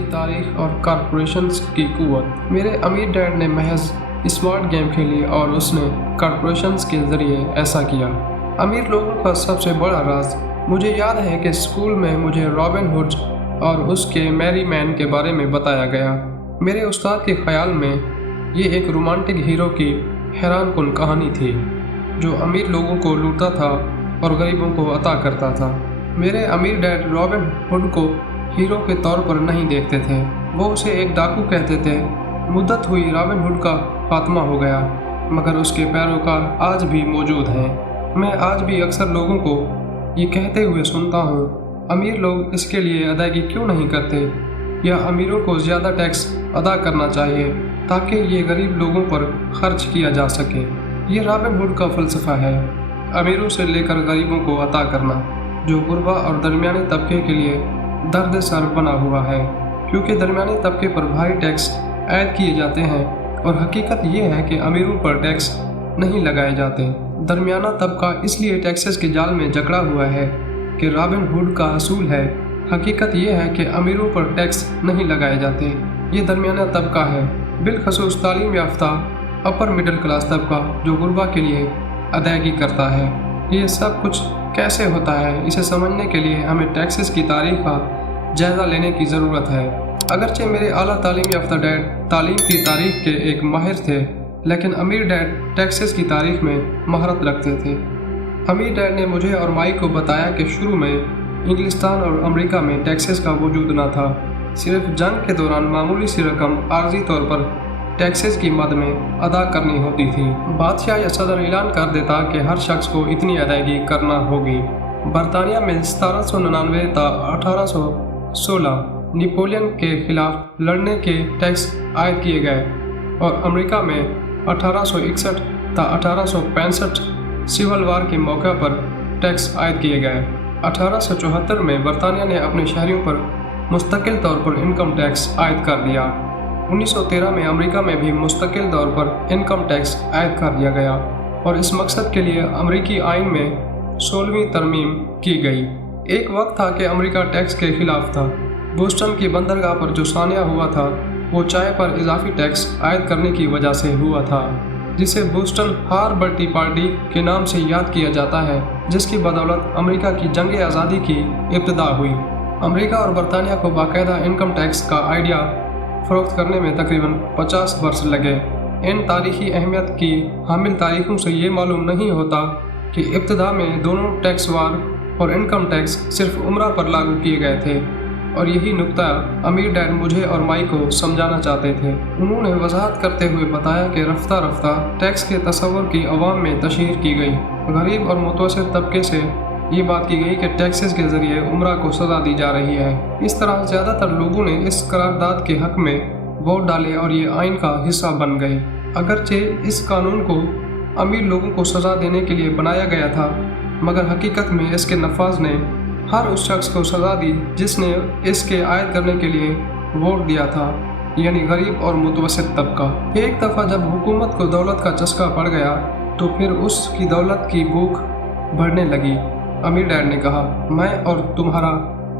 की तारीख और कॉरपोरेशंस की क़ुव्वत। मेरे अमीर डैड ने महज स्मार्ट गेम खेली और उसने कॉरपोरेशंस के ज़रिए ऐसा किया। अमीर लोगों का सबसे बड़ा राज। मुझे याद है कि स्कूल में मुझे रॉबिन हुड और उसके मैरी मैन के बारे में बताया गया। मेरे उस्ताद के ख़याल में ये एक रोमांटिक हीरो की हैरानकुन कहानी थी जो अमीर लोगों को लूटता था और गरीबों को अता करता था। मेरे अमीर डैड रॉबिन हुड को हीरो के तौर पर नहीं देखते थे, वो उसे एक डाकू कहते थे। मुद्दत हुई रॉबिन हुड का खात्मा हो गया, मगर उसके पैरोकार आज भी मौजूद हैं। मैं आज भी अक्सर लोगों को ये कहते हुए सुनता हूँ, अमीर लोग इसके लिए अदायगी क्यों नहीं करते, या अमीरों को ज़्यादा टैक्स अदा करना चाहिए ताकि ये गरीब लोगों पर खर्च किया जा सके। ये रॉबिन हुड का फ़लसफ़ा है, अमीरों से लेकर गरीबों को अता करना, जो गुरबा और दरमियाने तबके के लिए दर्द सर बना हुआ है, क्योंकि दरमियाने तबके पर भारी टैक्स ऐड किए जाते हैं और हकीकत ये है कि अमीरों पर टैक्स नहीं लगाए जाते। दरमियाना तबका इसलिए टैक्सेस के जाल में जकड़ा हुआ है कि रॉबिन हुड का असूल है। हकीकत ये है कि अमीरों पर टैक्स नहीं लगाए जाते। ये दरमियाना तबका है, बिलखसूस तालीम याफ्ता अपर मिडिल क्लास तबका, जो गुरबा के लिए अदायगी करता है। ये सब कुछ कैसे होता है, इसे समझने के लिए हमें टैक्सेस की तारीख का जायज़ा लेने की ज़रूरत है। अगरचे मेरे आला तालीम याफ्ता डैड तालीम की तारीख के एक माहिर थे, लेकिन अमीर डैड टैक्सेस की तारीख में महारत रखते थे। अमीर डैड ने मुझे और माई को बताया कि शुरू में इंग्लिस्तान और अमेरिका में टैक्सेस का वजूद न था। सिर्फ जंग के दौरान मामूली सी रकम आर्जी तौर पर टैक्सेस की मद में अदा करनी होती थी। बादशाह या सदर ऐलान कर देता कि हर शख्स को इतनी अदायगी करना होगी। बरतानिया में 1799 ta 1816 नेपोलियन के खिलाफ लड़ने के टैक्स आयद किए गए और अमेरिका में 1861 ta 1865 सिविल वार के मौके पर टैक्स आयद किए गए। 1874 में बरतानिया ने अपने शहरियों पर मुस्तकिल तौर पर इनकम टैक्स आयद कर दिया। 1913 में अमेरिका में भी मुस्तकिल तौर पर इनकम टैक्स आयद कर दिया गया और इस मकसद के लिए अमेरिकी आइन में 16वीं तरमीम की गई। एक वक्त था कि अमेरिका टैक्स के खिलाफ था। बोस्टन की बंदरगाह पर जो सानिया हुआ था वो चाय पर इजाफी टैक्स आयद करने की वजह से हुआ था, जिसे बोस्टन हार्बर टी पार्टी के नाम से याद किया जाता है, जिसकी बदौलत अमेरिका की जंग आज़ादी की इब्तिदा हुई। अमेरिका और बरतानिया को बाकायदा इनकम टैक्स का आइडिया फ़रोख्त करने में तकरीबन 50 वर्ष लगे। इन तारीख़ी अहमियत की हामिल तारीखों से ये मालूम नहीं होता कि इब्तिदा में दोनों टैक्स वार और इनकम टैक्स सिर्फ उम्रा पर लागू किए गए थे, और यही नुक्ता अमीर डैड मुझे और माई को समझाना चाहते थे। उन्होंने वजाहत करते हुए बताया कि रफ्ता रफ्ता टैक्स के तस्वर की अवाम में तशहीर की गई। गरीब और मुतवस्सित तबके से ये बात की गई कि टैक्सेस के ज़रिए उम्रा को सज़ा दी जा रही है। इस तरह ज़्यादातर लोगों ने इस करारदाद के हक़ में वोट डाले और ये आइन का हिस्सा बन गए। अगरचे इस कानून को अमीर लोगों को सज़ा देने के लिए बनाया गया था, मगर हकीकत में इसके नफाज ने हर उस शख्स को सज़ा दी जिसने इसके आयद करने के लिए वोट दिया था, यानी गरीब और मुतवस्सित तबका। एक दफ़ा जब हुकूमत को दौलत का चस्का पड़ गया तो फिर उसकी दौलत की भूख बढ़ने लगी। अमीर डैड ने कहा, मैं और तुम्हारा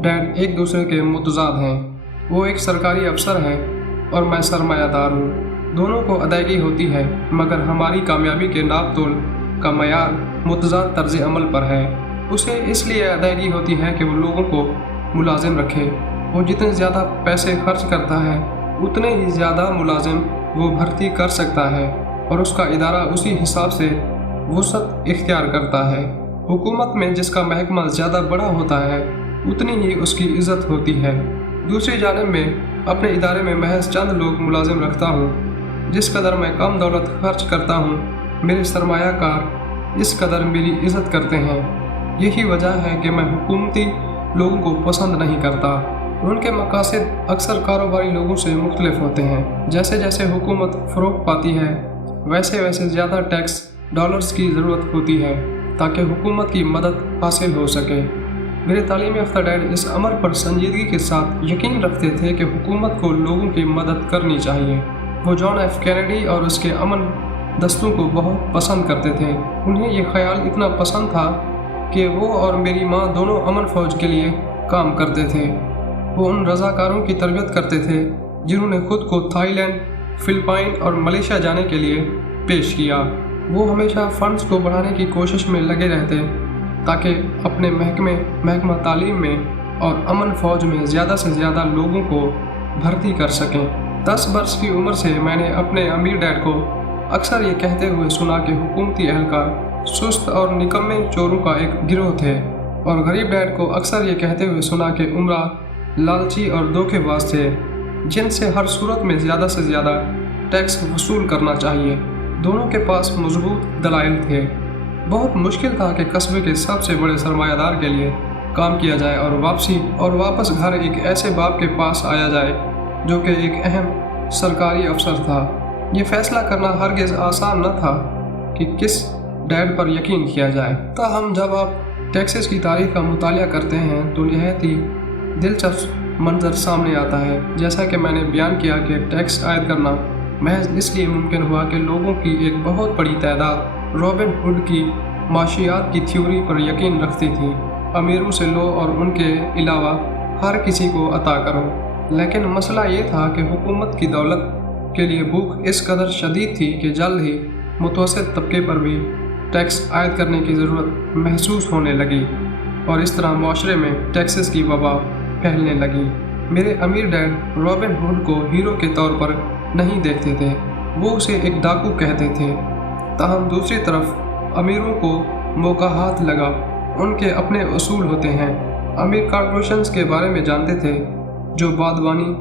डैड एक दूसरे के मुतज़ाद हैं। वो एक सरकारी अफसर है और मैं सरमायादार हूँ। दोनों को अदायगी होती है, मगर हमारी कामयाबी के नाप तोल का मयार मुतज़ाद तर्ज़ अमल पर है। उसे इसलिए अदायगी होती है कि वो लोगों को मुलाजिम रखे। वो जितने ज़्यादा पैसे खर्च करता है उतने ही ज़्यादा मुलाजिम वो भर्ती कर सकता है और उसका इदारा उसी हिसाब से वुसअत इख्तियार करता है। हुकूमत में जिसका महकमा ज़्यादा बड़ा होता है उतनी ही उसकी इज़्ज़त होती है। दूसरी जानिब में अपने इदारे में महज चंद लोग मुलाजिम रखता हूँ। जिस कदर मैं कम दौलत खर्च करता हूँ, मेरे सरमायाकार इस कदर मेरी इज़्ज़त करते हैं। यही वजह है कि मैं हुकूमती लोगों को पसंद नहीं करता। उनके मकासद अक्सर कारोबारी लोगों से मुख्तलिफ होते हैं। जैसे जैसे हुकूमत फ़रोग़ पाती है वैसे वैसे ज़्यादा टैक्स डॉलर्स की ज़रूरत होती है ताकि हुकूमत की मदद हासिल हो सके। मेरे तालीम याफ्ता डैड इस अमर पर संजीदगी के साथ यकीन रखते थे कि हुकूमत को लोगों की मदद करनी चाहिए। वो जॉन एफ कैनेडी और उसके अमन दस्तों को बहुत पसंद करते थे। उन्हें ये ख्याल इतना पसंद था कि वो और मेरी माँ दोनों अमन फ़ौज के लिए काम करते थे। वो उन रज़ाकारों की तरबियत करते थे जिन्होंने खुद को थाईलैंड, फिलिपाइन और मलेशिया जाने के लिए पेश किया। वो हमेशा फंड्स को बढ़ाने की कोशिश में लगे रहते ताकि अपने महकमा तालीम में और अमन फ़ौज में ज़्यादा से ज़्यादा लोगों को भर्ती कर सकें। 10 वर्ष की उम्र से मैंने अपने अमीर डैड को अक्सर ये कहते हुए सुना कि हुकूमती एहलकार सुस्त और निकम्मे चोरों का एक गिरोह थे, और गरीब डैड को अक्सर ये कहते हुए सुना कि उमरा लालची और धोखेबाज थे जिनसे हर सूरत में ज़्यादा से ज़्यादा टैक्स वसूल करना चाहिए। दोनों के पास मजबूत दलाइल थे। बहुत मुश्किल था कि कस्बे के सबसे बड़े सरमायादार के लिए काम किया जाए और वापस घर एक ऐसे बाप के पास आया जाए जो कि एक अहम सरकारी अफसर था। ये फैसला करना हरगिज़ आसान न था कि किस डैड पर यकीन किया जाए। ताहम जब आप टैक्सेस की तारीख का मुतालिया करते हैं तो निहायत ही दिलचस्प मंजर सामने आता है। जैसा कि मैंने बयान किया कि टैक्स आयद करना महज इसलिए मुमकिन हुआ कि लोगों की एक बहुत बड़ी तादाद रॉबिन हुड की माशियात की थ्योरी पर यकीन रखती थी, अमीरों से लो और उनके अलावा हर किसी को अता करो। लेकिन मसला ये था कि हुकूमत की दौलत के लिए भूख इस कदर शदीद थी कि जल्द ही मुतवस्सित तबके पर भी टैक्स आयद करने की ज़रूरत महसूस होने लगी, और इस तरह माशरे में टैक्सेस की वबा फैलने लगी। मेरे अमीर डैड रॉबिन हुड को हीरो के तौर पर नहीं देखते थे, वो उसे एक डाकू कहते थे। ताहम दूसरी तरफ अमीरों को मौका हाथ लगा, उनके अपने उसूल होते हैं। अमीर कॉरपोरेशंस के बारे में जानते थे जो बादवानी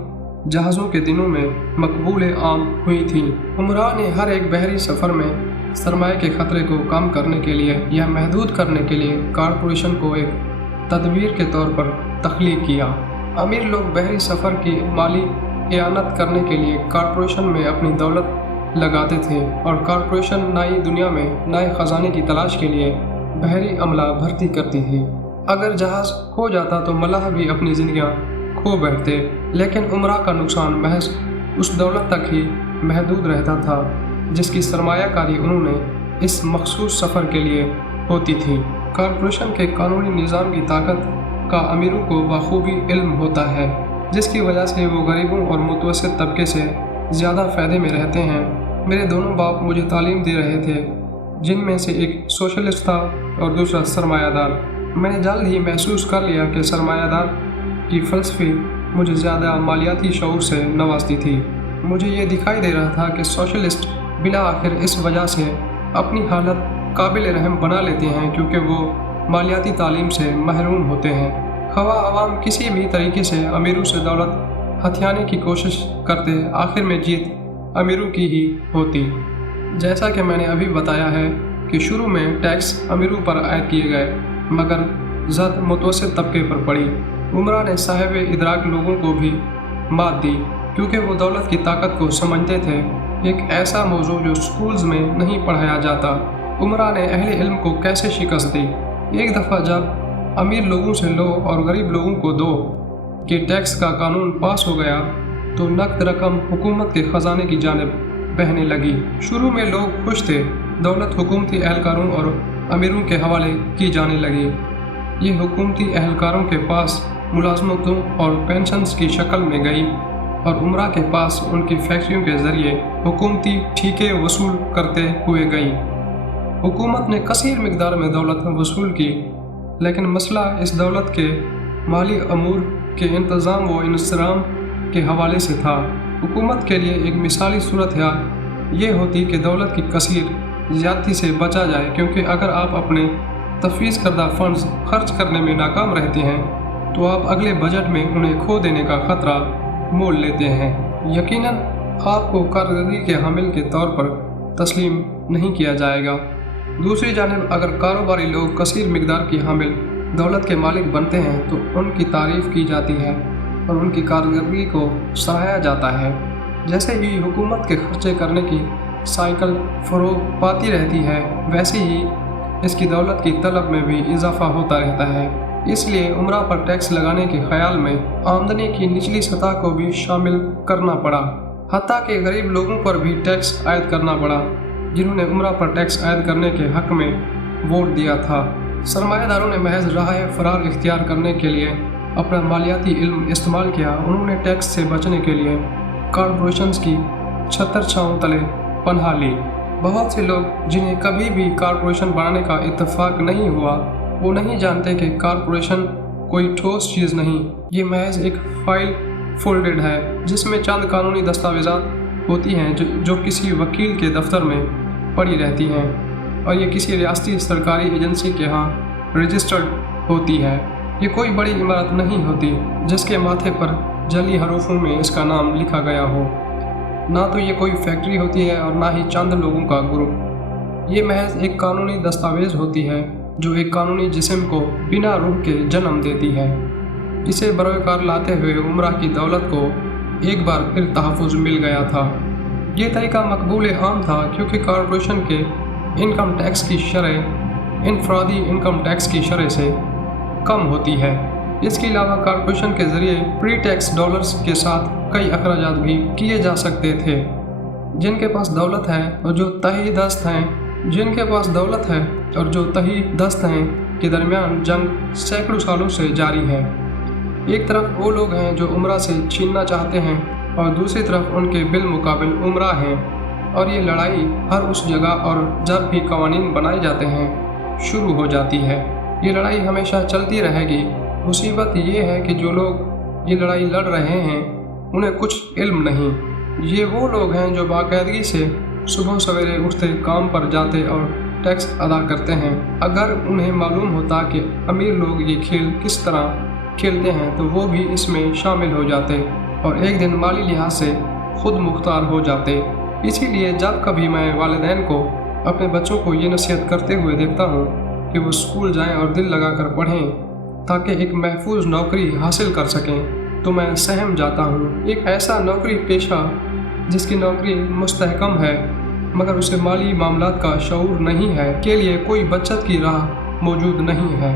जहाज़ों के दिनों में मकबूल आम हुई थी। उमरा ने हर एक बहरी सफ़र में सरमाए के ख़तरे को कम करने के लिए या महदूद करने के लिए कॉरपोरेशन को एक तदबीर के तौर पर तख्लीक किया। अमीर लोग बहरी सफ़र की माली एआनत करने के लिए कॉरपोरेशन में अपनी दौलत लगाते थे, और कॉरपोरेशन नई दुनिया में नए ख़जाने की तलाश के लिए बहरी अमला भर्ती करती थी। अगर जहाज़ खो जाता तो मलाह भी अपनी ज़िंदगियाँ खो बैठते, लेकिन उमरा का नुकसान महज उस दौलत तक ही महदूद रहता था जिसकी सरमायाकारी उन्होंने इस मखसूस सफ़र के लिए होती थी। कॉरपोरेशन के कानूनी निज़ाम की ताकत का अमीरों को बखूबी इल्म होता है, जिसकी वजह से वो गरीबों और मुतवस्सित तबके से ज़्यादा फ़ायदे में रहते हैं। मेरे दोनों बाप मुझे तालीम दे रहे थे, जिनमें से एक सोशलिस्ट था और दूसरा सरमायादार। मैंने जल्द ही महसूस कर लिया कि सरमायादार की फ़लसफ़ी मुझे ज़्यादा मालियाती शऊर से नवाजती थी। मुझे ये दिखाई दे रहा था कि सोशलिस्ट बिला आखिर इस वजह से अपनी हालत काबिल रहम बना लेते हैं क्योंकि वो मालियाती तालीम से महरूम होते हैं। खवा आवाम किसी भी तरीके से अमीरों से दौलत हथियाने की कोशिश करते, आखिर में जीत अमीरों की ही होती। जैसा कि मैंने अभी बताया है कि शुरू में टैक्स अमीरों पर आयद किए गए, मगर ज़द मुतवस्सित तबके पर पड़ी। उमरा ने साहिब इदराक लोगों को भी मात दी क्योंकि वो दौलत की ताकत को समझते थे, एक ऐसा मौजू जो स्कूल्स में नहीं पढ़ाया जाता। उमरा ने अहले इल्म को कैसे शिकस्त दी। एक दफ़ा जब अमीर लोगों से लो और गरीब लोगों को दो कि टैक्स का कानून पास हो गया तो नकद रकम हुकूमत के ख़जाने की जानिब बहने लगी। शुरू में लोग खुश थे, दौलत हुकूमती एहलकारों और अमीरों के हवाले की जाने लगी। ये हुकूमती एहलकारों के पास मुलाजमतों और पेंशन्स की शक्ल में गई, और उमरा के पास उनकी फैक्ट्रियों के ज़रिए हुकूमती ठीके वसूल करते हुए गई। हुकूमत ने कसीर मिकदार में दौलत वसूल की, लेकिन मसला इस दौलत के माली अमूर के इंतज़ाम व इंतज़ाम के हवाले से था। हुकूमत के लिए एक मिसाली सूरत हाल ये होती कि दौलत की कसीर ज़्यादती से बचा जाए, क्योंकि अगर आप अपने तफवीज़ करदा फंड्स खर्च करने में नाकाम रहते हैं तो आप अगले बजट में उन्हें खो देने का ख़तरा मोल लेते हैं। यकीनन आपको कारकर्दगी के हामिल के तौर पर तस्लीम नहीं किया जाएगा। दूसरी जानिब अगर कारोबारी लोग कसीर मिकदार की हामिल दौलत के मालिक बनते हैं तो उनकी तारीफ़ की जाती है और उनकी कारकर्दगी को सराहा जाता है। जैसे ही हुकूमत के खर्चे करने की साइकिल फ़रोग पाती रहती है, वैसे ही इसकी दौलत की तलब में भी इजाफा होता रहता है। इसलिए उमरा पर टैक्स लगाने के ख्याल में आमदनी की निचली सतह को भी शामिल करना पड़ा, हत्ता कि गरीब लोगों पर भी टैक्स आयद करना पड़ा जिन्होंने उमरा पर टैक्स आयद करने के हक़ में वोट दिया था। सरमायादारों ने महज राह फरार इख्तियार करने के लिए अपना मालियाती इल्म इस्तेमाल किया, उन्होंने टैक्स से बचने के लिए कॉरपोरेशंस की छतर छांव तले पनाह ली। बहुत से लोग जिन्हें कभी भी कॉरपोरेशन बनाने का इत्तेफाक नहीं हुआ, वो नहीं जानते कि कॉरपोरेशन कोई ठोस चीज़ नहीं, ये महज एक फाइल फोल्डेड है जिसमें चंद कानूनी दस्तावेज़ात होती हैं जो किसी वकील के दफ्तर में पड़ी रहती हैं, और ये किसी रियासती सरकारी एजेंसी के यहाँ रजिस्टर्ड होती है। ये कोई बड़ी इमारत नहीं होती जिसके माथे पर जली हरूफों में इसका नाम लिखा गया हो। ना तो ये कोई फैक्ट्री होती है और ना ही चंद लोगों का ग्रुप। ये महज एक कानूनी दस्तावेज होती है जो एक कानूनी जिस्म को बिना रूह के जन्म देती है। इसे बरोकार लाते हुए उमरा की दौलत को एक बार फिर तहफ़्फ़ुज़ मिल गया था। ये तरीका मकबूल आम था क्योंकि कॉरपोरेशन के इनकम टैक्स की शरह इनफरादी इनकम टैक्स की शरह से कम होती है। इसके अलावा कॉरपोरेशन के ज़रिए प्री टैक्स डॉलर्स के साथ कई अखराजात भी किए जा सकते थे। जिनके पास दौलत है और जो तही दस्त हैं जिनके पास दौलत है और जो तही दस्त हैं के दरमियान जंग सैकड़ों सालों से जारी है। एक तरफ वो लोग हैं जो उमरा से छीनना चाहते हैं और दूसरी तरफ उनके बिलमुकाबिल उमरा हैं, और ये लड़ाई हर उस जगह और जब भी कवानीन बनाए जाते हैं शुरू हो जाती है। ये लड़ाई हमेशा चलती रहेगी। मुसीबत ये है कि जो लोग ये लड़ाई लड़ रहे हैं उन्हें कुछ इल्म नहीं। ये वो लोग हैं जो बाकायदगी से सुबह सवेरे उठते, काम पर जाते और टैक्स अदा करते हैं। अगर उन्हें मालूम होता कि अमीर लोग ये खेल किस तरह खेलते हैं तो वो भी इसमें शामिल हो जाते और एक दिन माली लिहाज से खुद मुख्तार हो जाते। इसीलिए जब कभी मैं वालिदैन को अपने बच्चों को ये नसीहत करते हुए देखता हूँ कि वो स्कूल जाएं और दिल लगाकर पढ़ें ताकि एक महफूज नौकरी हासिल कर सकें, तो मैं सहम जाता हूँ। एक ऐसा नौकरी पेशा जिसकी नौकरी मुस्तहकम है मगर उसे माली मामलात का शऊर नहीं है, के लिए कोई बचत की राह मौजूद नहीं है।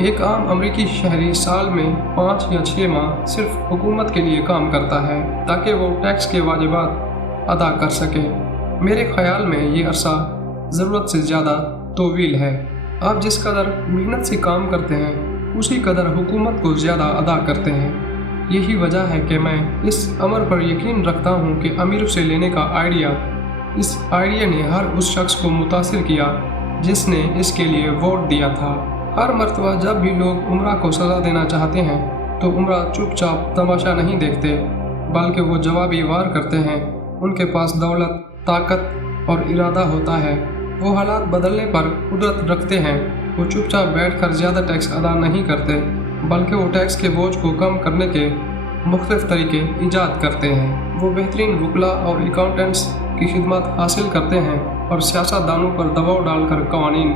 एक आम अमरीकी शहरी साल में 5 या 6 माह सिर्फ हुकूमत के लिए काम करता है ताकि वो टैक्स के वाजिबात अदा कर सके। मेरे ख्याल में ये अरसा ज़रूरत से ज़्यादा तवील है। आप जिस कदर मेहनत से काम करते हैं उसी कदर हुकूमत को ज़्यादा अदा करते हैं। यही वजह है कि मैं इस अमर पर यकीन रखता हूँ कि अमीर से लेने का इस आइडिया ने हर उस शख्स को मुतासिर किया जिसने इसके लिए वोट दिया था। हर मर्तबा जब भी लोग उमरा को सज़ा देना चाहते हैं तो उमरा चुपचाप तमाशा नहीं देखते बल्कि वो जवाबी वार करते हैं। उनके पास दौलत, ताकत और इरादा होता है। वो हालात बदलने पर कुदरत रखते हैं। वो चुपचाप बैठकर ज़्यादा टैक्स अदा नहीं करते बल्कि वो टैक्स के बोझ को कम करने के मुख्तलिफ तरीके ईजाद करते हैं। वो बेहतरीन वकला और अकाउंटेंट्स की खिदमत हासिल करते हैं और सियासतदानों पर दबाव डालकर कवानीन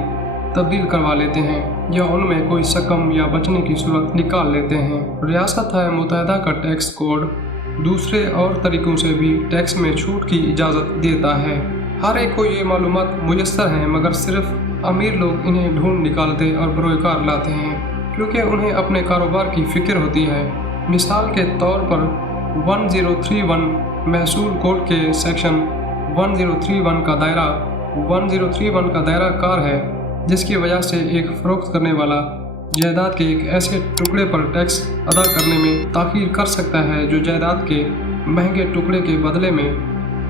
तब्दील करवा लेते हैं या उनमें कोई सकम या बचने की सूरत निकाल लेते हैं। रियासत मुत्तहिदा का टैक्स कोड दूसरे और तरीक़ों से भी टैक्स में छूट की इजाज़त देता है। हर एक को ये मालूमात मुयस्सर हैं मगर सिर्फ अमीर लोग इन्हें ढूंढ निकालते और बरोकार लाते हैं क्योंकि उन्हें अपने कारोबार की फ़िक्र होती है। मिसाल के तौर पर 1031 महसूल कोड के सेक्शन 1031 का दायरा कार है जिसकी वजह से एक फ़रोख्त करने वाला जायदाद के एक ऐसे टुकड़े पर टैक्स अदा करने में ताख़ीर कर सकता है जो जायदाद के महंगे टुकड़े के बदले में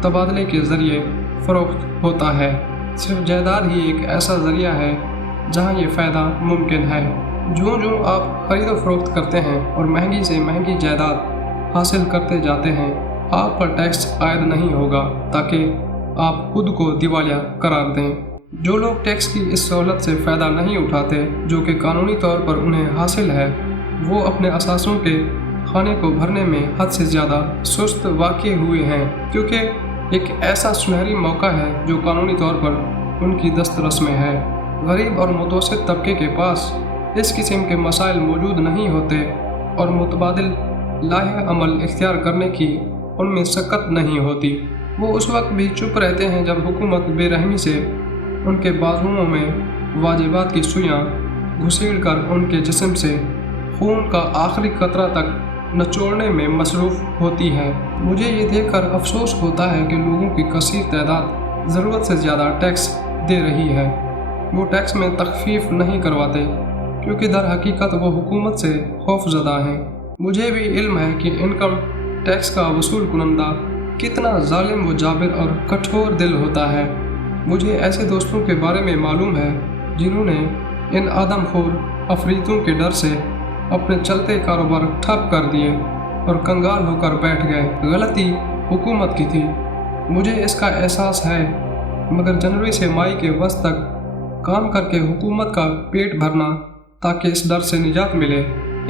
तबादले के ज़रिए फ़रोख्त होता है। सिर्फ जायदाद ही एक ऐसा ज़रिया है जहां ये फ़ायदा मुमकिन है। जो आप ख़रीद फ़रोख्त करते हैं और महंगी से महंगी जायदाद हासिल करते जाते हैं, आप पर टैक्स आयद नहीं होगा ताकि आप खुद को दिवालिया करार दें। जो लोग टैक्स की इस सहूलत से फ़ायदा नहीं उठाते जो कि कानूनी तौर पर उन्हें हासिल है, वो अपने असासों के खाने को भरने में हद से ज़्यादा सुस्त वाक़ई हुए हैं क्योंकि एक ऐसा सुनहरी मौका है जो कानूनी तौर पर उनकी दस्तरस में है। गरीब और मुतवस्सित तबके के पास इस किस्म के मसाइल मौजूद नहीं होते और मुतबादिल लाहे अमल इख्तियार करने की उनमें सकत नहीं होती। वो उस वक्त भी चुप रहते हैं जब हुकूमत बेरहमी से उनके बाजुओं में वाजिबात की सुइयाँ घुसेड़ कर उनके जिस्म से खून का आखिरी कतरा तक निचोड़ने में मसरूफ़ होती है। मुझे ये देखकर अफसोस होता है कि लोगों की कसीर तादाद ज़रूरत से ज़्यादा टैक्स दे रही है। वो टैक्स में तखफीफ नहीं करवाते क्योंकि दर हकीकत वो हुकूमत से खौफजदा हैं। मुझे भी इल्म है कि इनकम टैक्स का वसूल कुनंदा कितना जालिम व जाबिर और कठोर दिल होता है। मुझे ऐसे दोस्तों के बारे में मालूम है जिन्होंने इन आदमखोर अफरीतों के डर से अपने चलते कारोबार ठप कर दिए और कंगाल होकर बैठ गए। गलती हुकूमत की थी, मुझे इसका एहसास है, मगर जनवरी से मई के वस्त तक काम करके हुकूमत का पेट भरना ताकि इस डर से निजात मिले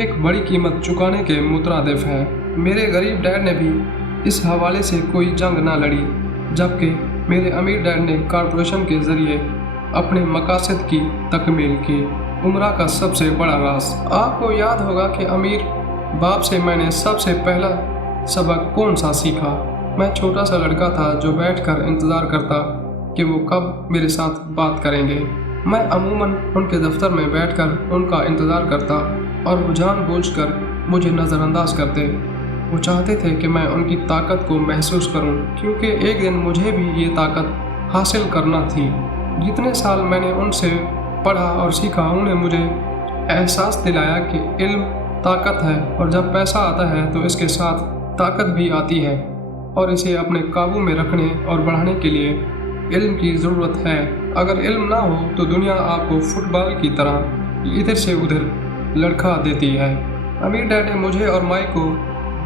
एक बड़ी कीमत चुकाने के मुतरादिफ है। मेरे गरीब डैड ने भी इस हवाले से कोई जंग ना लड़ी, जबकि मेरे अमीर डैड ने कॉरपोरेशन के ज़रिए अपने मकासद की तकमील की। उम्रा का सबसे बड़ा राज। आपको याद होगा कि अमीर बाप से मैंने सबसे पहला सबक कौन सा सीखा। मैं छोटा सा लड़का था जो बैठकर इंतज़ार करता कि वो कब मेरे साथ बात करेंगे। मैं अमूमन उनके दफ्तर में बैठकर उनका इंतज़ार करता और वो जानबूझकर मुझे नज़रअंदाज करते। वो चाहते थे कि मैं उनकी ताकत को महसूस करूं, क्योंकि एक दिन मुझे भी ये ताकत हासिल करना थी। जितने साल मैंने उनसे पढ़ा और सीखा, उन्हें मुझे एहसास दिलाया कि इल्म ताकत है और जब पैसा आता है तो इसके साथ ताकत भी आती है और इसे अपने काबू में रखने और बढ़ाने के लिए इल्म की ज़रूरत है। अगर इल्म ना हो तो दुनिया आपको फुटबॉल की तरह इधर से उधर लड़खा देती है। अमीर डैड ने मुझे और माई को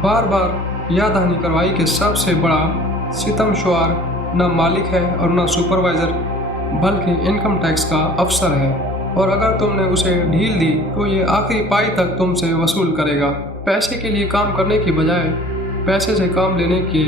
बार बार याद दहानी करवाई कि सबसे बड़ा सितमशुआर न मालिक है और न सुपरवाइज़र, बल्कि इनकम टैक्स का अफसर है, और अगर तुमने उसे ढील दी तो ये आखिरी पाई तक तुमसे वसूल करेगा। पैसे के लिए काम करने की बजाय पैसे से काम लेने के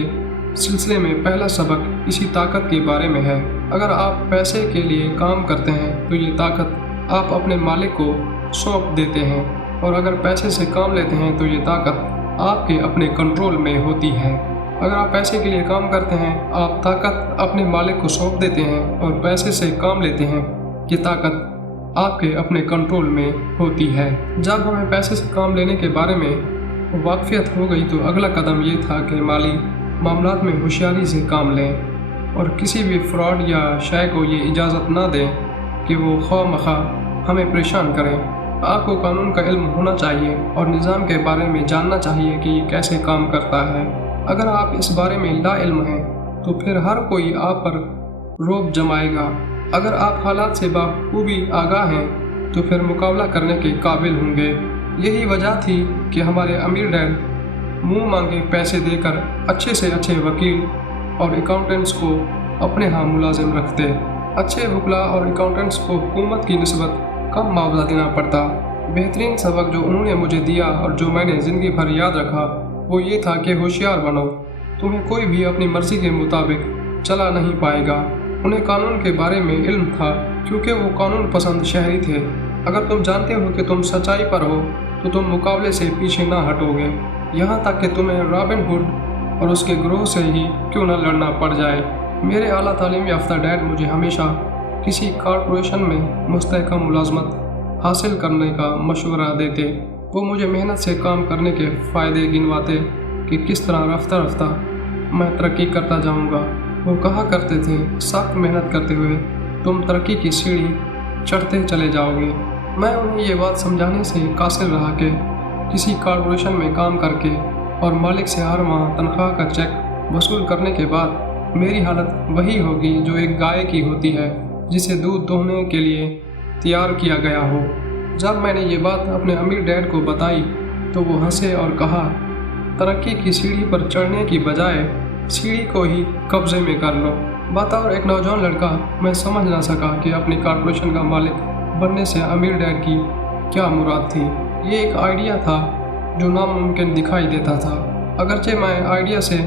सिलसिले में पहला सबक इसी ताकत के बारे में है। अगर आप पैसे के लिए काम करते हैं तो ये ताकत आप अपने मालिक को सौंप देते हैं, और अगर पैसे से काम लेते हैं तो ये ताकत आपके अपने कंट्रोल में होती है। अगर आप पैसे के लिए काम करते हैं, आप ताकत अपने मालिक को सौंप देते हैं, और पैसे से काम लेते हैं, ये ताकत आपके अपने कंट्रोल में होती है। जब हमें पैसे से काम लेने के बारे में वाकफियत हो गई तो अगला कदम ये था कि माली मामलात में होशियारी से काम लें और किसी भी फ्रॉड या शय को ये इजाज़त ना दें कि वो ख्वाह हमें परेशान करें। आपको कानून का इल्म होना चाहिए और निज़ाम के बारे में जानना चाहिए कि ये कैसे काम करता है। अगर आप इस बारे में ला इल्म हैं तो फिर हर कोई आप पर रोब जमाएगा। अगर आप हालात से बखूबी आगाह हैं तो फिर मुकाबला करने के काबिल होंगे। यही वजह थी कि हमारे अमीर डैड मुंह मांगे पैसे देकर अच्छे से अच्छे वकील और अकाउंटेंट्स को अपने यहाँ मुलाजिम रखते। अच्छे वकला और अकाउंटेंट्स को हुकूमत की निस्बत कम मुआवजा देना पड़ता। बेहतरीन सबक जो उन्होंने मुझे दिया और जो मैंने ज़िंदगी भर याद रखा वो ये था कि होशियार बनो, तुम्हें कोई भी अपनी मर्ज़ी के मुताबिक चला नहीं पाएगा। उन्हें कानून के बारे में इल्म था क्योंकि वो कानून पसंद शहरी थे। अगर तुम जानते हो कि तुम सच्चाई पर हो तो तुम मुकाबले से पीछे ना हटोगे, यहाँ तक कि तुम्हें रॉबिन हुड और उसके ग्रोह से ही क्यों न लड़ना पड़ जाए। मेरे आला तालीम याफ्ता डैड मुझे हमेशा किसी कॉरपोरेशन में मुस्तहकम मुलाजमत हासिल करने का मशवरा देते। वो मुझे मेहनत से काम करने के फ़ायदे गिनवाते कि किस तरह रफ्ता रफ्ता मैं तरक्की करता जाऊंगा। वो कहा करते थे, सख्त मेहनत करते हुए तुम तरक्की की सीढ़ी चढ़ते चले जाओगे। मैं उन्हें ये बात समझाने से कासिर रहा कि किसी कॉरपोरेशन में काम करके और मालिक से हर माह तनख्वाह का चेक वसूल करने के बाद मेरी हालत वही होगी जो एक गाय की होती है जिसे दूध दोहने के लिए तैयार किया गया हो। जब मैंने ये बात अपने अमीर डैड को बताई तो वो हंसे और कहा, तरक्की की सीढ़ी पर चढ़ने की बजाय सीढ़ी को ही कब्जे में कर लो। बतौर एक नौजवान लड़का मैं समझ ना सका कि अपनी कॉरपोरेशन का मालिक बनने से अमीर डैड की क्या मुराद थी। ये एक आइडिया था जो नामुमकिन दिखाई देता था। अगरचे मैं आइडिया से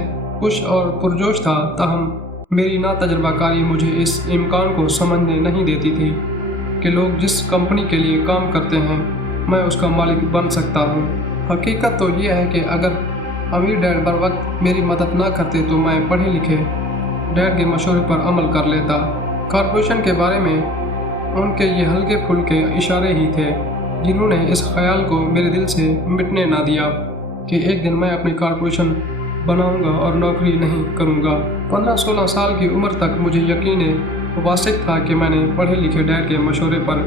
खुश और पुरजोश था, ताहम मेरी नातजुर्बाकारी मुझे इस इम्कान को समझने नहीं देती थी कि लोग जिस कंपनी के लिए काम करते हैं मैं उसका मालिक बन सकता हूँ। हकीकत तो ये है कि अगर अमीर डैड बर वक्त मेरी मदद ना करते तो मैं पढ़े लिखे डैड के मशवरे पर अमल कर लेता। कॉरपोरेशन के बारे में उनके ये हल्के फुल्के इशारे ही थे जिन्होंने इस ख्याल को मेरे दिल से मिटने ना दिया कि एक दिन मैं अपनी कॉरपोरेशन बनाऊंगा और नौकरी नहीं करूंगा। 15-16 साल की उम्र तक मुझे यकीन वासिक था कि मैंने पढ़े लिखे डैड के मशवरे पर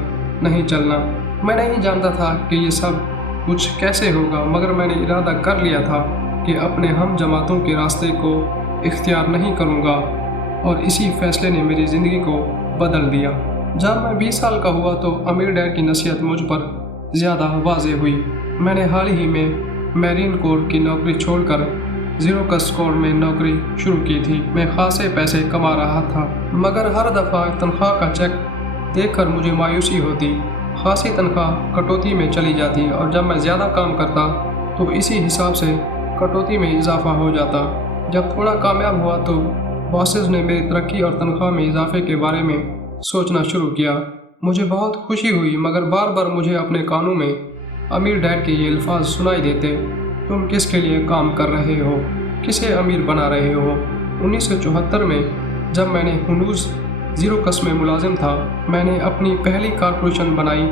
नहीं चलना। मैं नहीं जानता था कि ये सब कुछ कैसे होगा, मगर मैंने इरादा कर लिया था कि अपने हम जमातों के रास्ते को इख्तियार नहीं करूँगा, और इसी फैसले ने मेरी ज़िंदगी को बदल दिया। जब मैं 20 साल का हुआ तो अमीर डैड की नसीहत मुझ पर ज़्यादा वाज़ेह हुई। मैंने हाल ही में मैरीन कोर की नौकरी छोड़कर ज़ीरो का स्कोर में नौकरी शुरू की थी। मैं खासे पैसे कमा रहा था, मगर हर दफ़ा तनख्वाह का चेक देखकर मुझे मायूसी होती। खासी तनख्वाह कटौती में चली जाती और जब मैं ज़्यादा काम करता तो इसी हिसाब से कटौती में इजाफा हो जाता। जब थोड़ा कामयाब हुआ तो बॉसेस ने मेरी तरक्की और तनख्वाह में इजाफे के बारे में सोचना शुरू किया। मुझे बहुत खुशी हुई, मगर बार बार मुझे अपने कानों में अमीर डैड के ये अल्फाज सुनाई देते, तुम किसके लिए काम कर रहे हो, किसे अमीर बना रहे हो। 1974 में जब मैंने हुनूज ज़ीरो कस में मुलाजिम था, मैंने अपनी पहली कारपोरेशन बनाई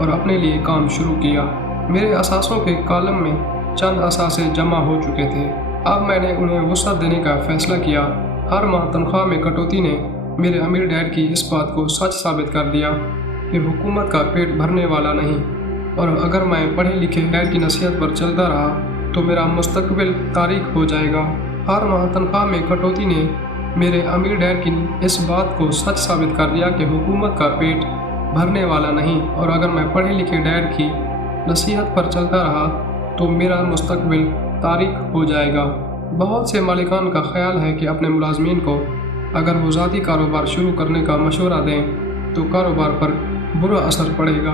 और अपने लिए काम शुरू किया। मेरे असासों के कॉलम में चंद असासे जमा हो चुके थे। अब मैंने उन्हें वुसअत देने का फैसला किया। हर माह तनख्वाह में कटौती ने मेरे अमीर डैड की इस बात को सच साबित कर दिया कि हुकूमत का पेट भरने वाला नहीं, और अगर मैं पढ़े लिखे डैड की नसीहत पर चलता रहा तो मेरा मुस्तकबिल तारीक हो जाएगा। हर माह तनख्वाह में कटौती ने मेरे अमीर डैड की इस बात को सच साबित कर दिया कि हुकूमत का पेट भरने वाला नहीं, और अगर मैं पढ़े लिखे डैड की नसीहत पर चलता रहा तो मेरा मुस्तकबिल तारीक हो जाएगा। बहुत से मालिकान का ख्याल है कि अपने मुलाजमीन को अगर वो ज़ाती कारोबार शुरू करने का मशवरा दें तो कारोबार पर बुरा असर पड़ेगा।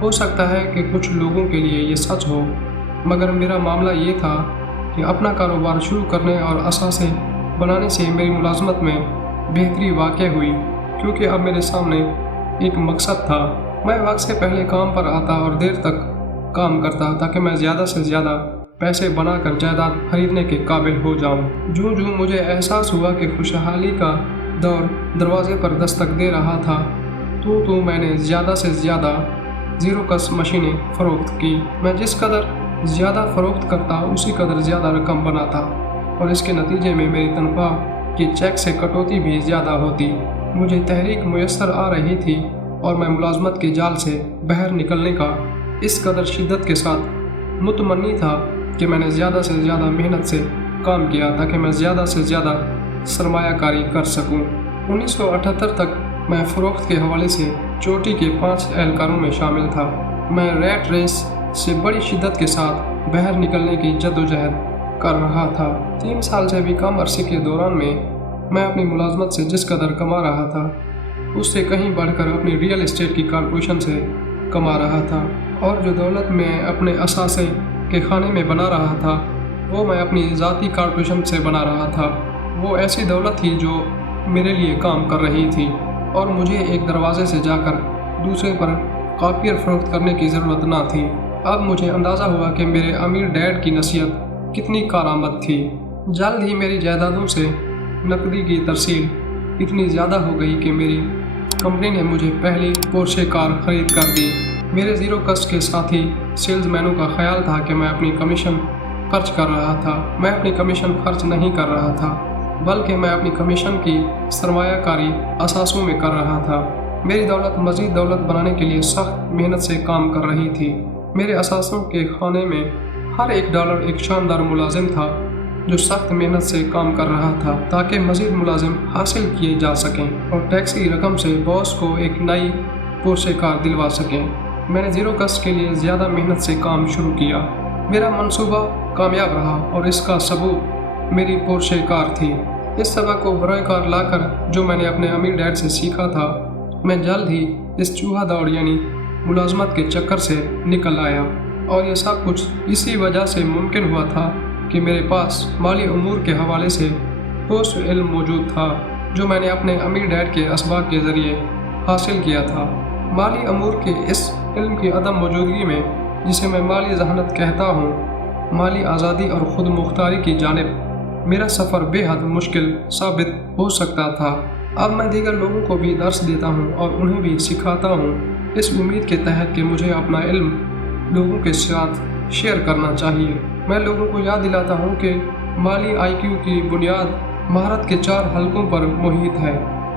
हो सकता है कि कुछ लोगों के लिए ये सच हो, मगर मेरा मामला ये था कि अपना कारोबार शुरू करने और असासे बनाने से मेरी मुलाजमत में बेहतरी वाक़ई हुई, क्योंकि अब मेरे सामने एक मकसद था। मैं वक्त से पहले काम पर आता और देर तक काम करता ताकि मैं ज़्यादा से ज़्यादा पैसे बनाकर जायदाद खरीदने के काबिल हो जाऊं। जूं जूं मुझे एहसास हुआ कि खुशहाली का दौर दरवाजे पर दस्तक दे रहा था, तो मैंने ज़्यादा से ज़्यादा ज़ीरो कस मशीनें फ़रोख्त की। मैं जिस कदर ज़्यादा फ़रोख्त करता उसी कदर ज़्यादा रकम बनाता, और इसके नतीजे में मेरी तनख्वाह के चेक से कटौती भी ज़्यादा होती। मुझे तहरीक मुयस्सर आ रही थी और मैं मुलाजमत के जाल से बाहर निकलने का इस कदर शिद्दत के साथ मुतमन्नी था कि मैंने ज़्यादा से ज़्यादा मेहनत से काम किया ताकि मैं ज़्यादा से ज़्यादा सरमायाकारी कर सकूं। 1978 तक मैं फ़रोख्त के हवाले से चोटी के 5 एहलकारों में शामिल था। मैं रैट रेस से बड़ी शिद्दत के साथ बाहर निकलने की जद्दोजहद कर रहा था। 3 साल से भी कम अरसे के दौरान में मैं अपनी मुलाजमत से जिस कदर कमा रहा था उससे कहीं बढ़कर अपनी रियल एस्टेट की कारपोरेशन से कमा रहा था, और जो दौलत मैं अपने असासे के खाने में बना रहा था वो मैं अपनी ज़ाती कारपोरेशन से बना रहा था। वो ऐसी दौलत थी जो मेरे लिए काम कर रही थी, और मुझे एक दरवाजे से जाकर दूसरे पर कापियर फ़रोख्त करने की ज़रूरत ना थी। अब मुझे अंदाज़ा हुआ कि मेरे अमीर डैड की नसीहत कितनी कारआमद थी। जल्द ही मेरी जायदादों से नकदी की तरसील इतनी ज़्यादा हो गई कि मेरी कंपनी ने मुझे पहली पोर्शे कार खरीद कर दी। मेरे ज़ीरो कस के साथी सेल्समैनों का ख्याल था कि मैं अपनी कमीशन खर्च कर रहा था। मैं अपनी कमीशन खर्च नहीं कर रहा था, बल्कि मैं अपनी कमीशन की सरमायाकारी असासों में कर रहा था। मेरी दौलत मज़ीद दौलत बनाने के लिए सख्त मेहनत से काम कर रही थी। मेरे असासों के खाने में हर एक डॉलर एक शानदार मुलाजिम था जो सख्त मेहनत से काम कर रहा था ताकि मज़ीद मुलाजिम हासिल किए जा सकें और टैक्स की रकम से बॉस को एक नई पोर्शे कार दिलवा सकें। मैंने ज़ीरो कस के लिए ज़्यादा मेहनत से काम शुरू किया। मेरा मंसूबा कामयाब रहा और इसका सबूत मेरी पोर्शे कार थी। इस सबक को बराए कार लाकर जो मैंने अपने अमीर डैड से सीखा था, मैं जल्द ही इस चूहा दौड़ यानी मुलाजमत के चक्कर से निकल आया, और यह सब कुछ इसी वजह से मुमकिन हुआ था कि मेरे पास माली उमूर के हवाले से ठोस इल्म मौजूद था जो मैंने अपने अमीर डैड के असबाब के ज़रिए हासिल किया था। माली अमूर के इस इल्म की अदम मौजूदगी में, जिसे मैं माली जहानत कहता हूँ, माली आज़ादी और ख़ुद मुख्तारी की जानिब मेरा सफ़र बेहद मुश्किल साबित हो सकता था। अब मैं दीगर लोगों को भी दर्स देता हूँ और उन्हें भी सिखाता हूँ, इस उम्मीद के तहत कि मुझे अपना इल्म लोगों के साथ शेयर करना चाहिए। मैं लोगों को याद दिलाता हूँ कि माली IQ की बुनियाद महारत के 4 हलकों पर मुहित है।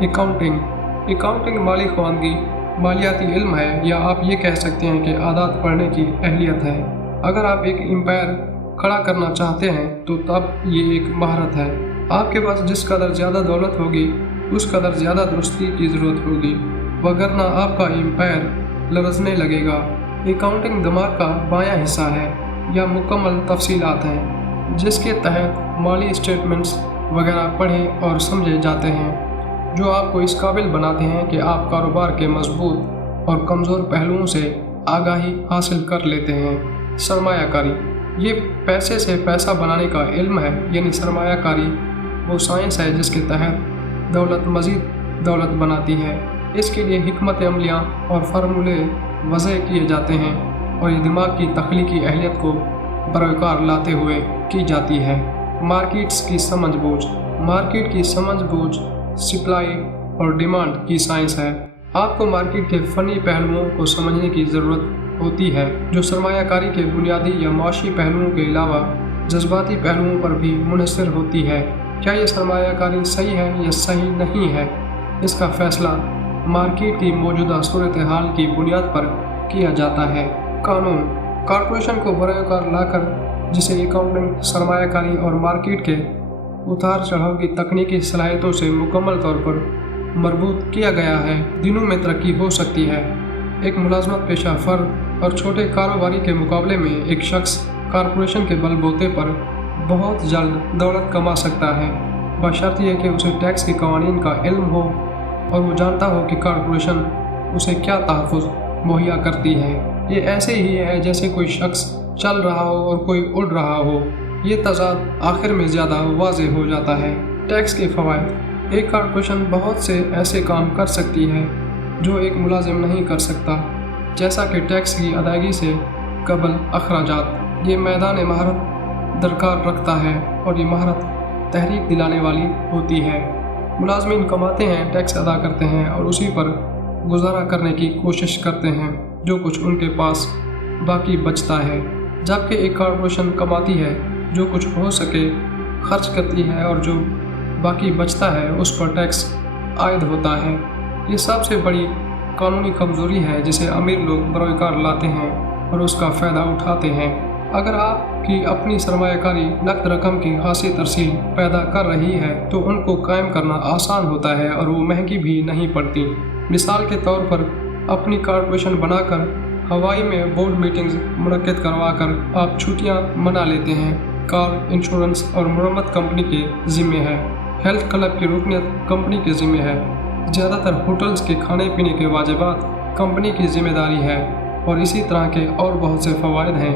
अकाउंटिंग माली ख्वानगी, मालियाती इल्म है, या आप ये कह सकते हैं कि आदात पढ़ने की अहलियत है। अगर आप एक एम्पायर खड़ा करना चाहते हैं तो तब ये एक महारत है। आपके पास जिस कदर ज़्यादा दौलत होगी उस कदर ज़्यादा दुरुस्ती की ज़रूरत होगी, वगरना आपका एम्पायर लरजने लगेगा। अकाउंटिंग दिमाग का बायां हिस्सा है या मुकम्मल तफसीलात हैं जिसके तहत माली स्टेटमेंट्स वगैरह पढ़े और समझे जाते हैं, जो आपको इस काबिल बनाते हैं कि आप कारोबार के मजबूत और कमज़ोर पहलुओं से आगाही हासिल कर लेते हैं। सरमायाकारी ये पैसे से पैसा बनाने का इल्म है, यानी सरमायाकारी वो साइंस है जिसके तहत दौलत मज़ीद दौलत बनाती है। इसके लिए हिकमत अमलियाँ और फार्मूले वज़े किए जाते हैं और ये दिमाग की तख्लीकी अहलियत को बरकरार लाते हुए की जाती है। मार्केट्स की समझ बूझ। मार्केट की समझ बूझ सप्लाई और डिमांड की साइंस है। आपको मार्केट के फ़नी पहलुओं को समझने की ज़रूरत होती है, जो सरमायाकारी के बुनियादी या माशी पहलुओं के अलावा जज्बाती पहलुओं पर भी मुनहसर होती है। क्या ये सरमायाकारी सही है या सही नहीं है, इसका फ़ैसला मार्केट की मौजूदा सूरत हाल की बुनियाद पर किया जाता है। कानून कॉरपोरेशन को बरकरार लाकर जिसे अकाउंटिंग, सरमायाकारी और मार्केट के उतार चढ़ाव की तकनीकी सलाहियतों से मुकम्मल तौर पर मरबूत किया गया है, दिनों में तरक्की हो सकती है। एक मुलाजमत पेशा फ़र्द और छोटे कारोबारी के मुकाबले में एक शख्स कॉरपोरेशन के बलबूते पर बहुत जल्द दौलत कमा सकता है, बशर्ते कि उसे टैक्स के कवानीन का इल्म हो और वो जानता हो कि कॉरपोरेशन उसे क्या तहफ़्फ़ुज़ मुहैया करती है। ये ऐसे ही है जैसे कोई शख्स चल रहा हो और कोई उड़ रहा हो। ये तज़ाद आखिर में ज़्यादा वाज़ेह हो जाता है। टैक्स के फ़वाइद। एक कॉरपोरेशन बहुत से ऐसे काम कर सकती है जो एक मुलाजिम नहीं कर सकता, जैसा कि टैक्स की अदायगी से कबल अखराजात। ये मैदान महारत दरकार रखता है और ये महारत तहरीक दिलाने वाली होती है। मुलाजमीन कमाते हैं, टैक्स अदा करते हैं और उसी पर गुजारा करने की कोशिश करते हैं जो कुछ उनके पास बाकी बचता है, जबकि एक कॉरपोरेशन कमाती है, जो कुछ हो सके खर्च करती है और जो बाकी बचता है उस पर टैक्स आयद होता है। ये सबसे बड़ी कानूनी कमज़ोरी है जिसे अमीर लोग बरकरार लाते हैं और उसका फ़ायदा उठाते हैं। अगर आपकी अपनी सरमायाकारी नकद रकम की खासी तरसील पैदा कर रही है तो उनको कायम करना आसान होता है और वो महंगी भी नहीं पड़ती। मिसाल के तौर पर अपनी कॉरपोरेशन बनाकर हवाई में बोर्ड मीटिंग्स मुनक्किद करवा कर आप छुट्टियां मना लेते हैं। कार इंश्योरेंस और मरम्मत कंपनी के ज़िम्मे है। हेल्थ क्लब की रुकनियत कंपनी के ज़िम्मे है। ज़्यादातर होटल्स के खाने पीने के वाजिबात कंपनी की जिम्मेदारी है और इसी तरह के और बहुत से फ़वाइद हैं।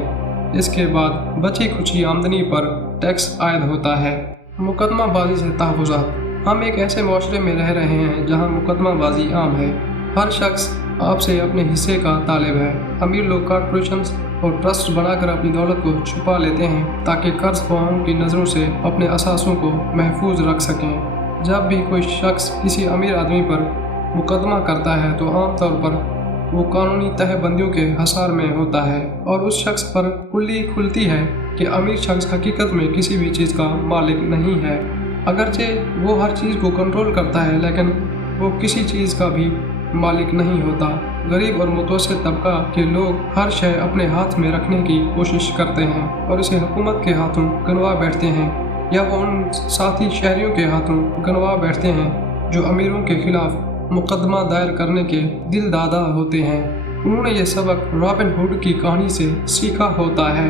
इसके बाद बची खुची आमदनी पर टैक्स आयद होता है। मुकदमाबाजी से तहफ़्फ़ुज़ात। हम एक ऐसे माशरे में रह रहे हैं जहाँ मुकदमाबाजी आम है। हर शख्स आपसे अपने हिस्से का तालिब है। अमीर लोग कॉरपोरेशंस और ट्रस्ट बनाकर अपनी दौलत को छुपा लेते हैं ताकि कर्ज ख्वाहों की नज़रों से अपने असासों को महफूज रख सकें। जब भी कोई शख्स किसी अमीर आदमी पर मुकदमा करता है तो आमतौर पर वो कानूनी तहबंदियों के हसार में होता है और उस शख्स पर कुल्ली खुलती है कि अमीर शख्स हकीकत में किसी भी चीज़ का मालिक नहीं है। अगरचे वो हर चीज़ को कंट्रोल करता है, लेकिन वो किसी चीज़ का भी मालिक नहीं होता। गरीब और मुतवस्सित तबका के लोग हर शय अपने हाथ में रखने की कोशिश करते हैं और इसे हुकूमत के हाथों गनवा बैठते हैं, या वो उन साथी शहरियों के हाथों गनवा बैठते हैं जो अमीरों के खिलाफ मुकदमा दायर करने के दिल दादा होते हैं। उन्होंने ये सबक रॉबिन हुड की कहानी से सीखा होता है।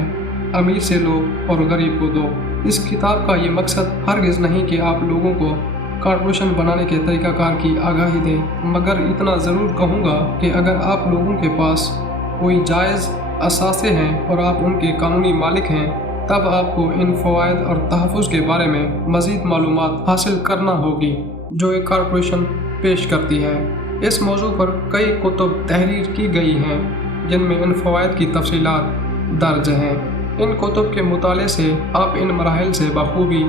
अमीर से लो और गरीब को दो। इस किताब का ये मकसद हरगिज़ नहीं कि आप लोगों को कॉरपोरेशन बनाने के तरीक़ाकार की आगाही दें, मगर इतना ज़रूर कहूँगा कि अगर आप लोगों के पास कोई जायज़ असासे हैं और आप उनके कानूनी मालिक हैं, तब आपको इन फ़वाइद और तहफ़्फ़ुज़ के बारे में मज़ीद मालूमात हासिल करना होगी जो एक कॉरपोरेशन पेश करती है। इस मौजू पर कई कुतुब तहरीर की गई हैं जिनमें इन फ़वाइद की तफसीलात दर्ज हैं। इन कुतुब के मुताले से आप इन मराहिल से बखूबी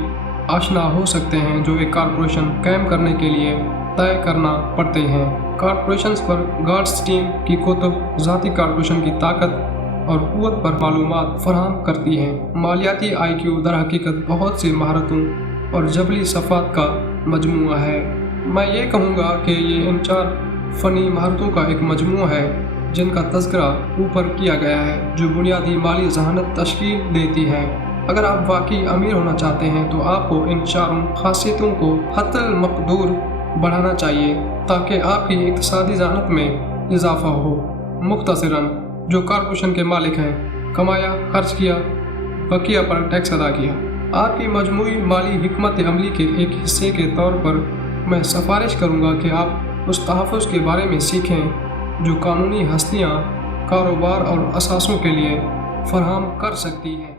आशना हो सकते हैं जो एक कॉरपोरेशन कायम करने के लिए तय करना पड़ते हैं। कॉरपोरेशंस पर गार्डस्टीन की कुतुब ज़ाती कॉरपोरेशन की ताकत और क़ुव्वत पर मालूमात फराहम करती हैं। मालियाती IQ दर हकीकत बहुत सी महारतों और जबली सफ़ात का मजमूआ है। मैं ये कहूँगा कि ये इन 4 फ़नी महारतों का एक मजमूआ है जिनका तज़किरा ऊपर किया गया है, जो बुनियादी माली ज़हानत तश्कील देती है। अगर आप वाकई अमीर होना चाहते हैं तो आपको इन चारों खासियतों को हद्दुल मक़दूर बढ़ाना चाहिए ताकि आपकी इक़्तिसादी ज़हानत में इजाफ़ा हो। मुख्तसरन, जो कॉरपोरेशन के मालिक हैं, कमाया, खर्च किया, बकिया पर टैक्स अदा किया। आपकी मजमूई माली हिकमत अमली के एक हिस्से के तौर पर मैं सिफारिश करूँगा कि आप उस तहफ़्फ़ुज़ के बारे में सीखें जो कानूनी हस्तियाँ कारोबार और असासों के लिए फ़राहम कर सकती हैं।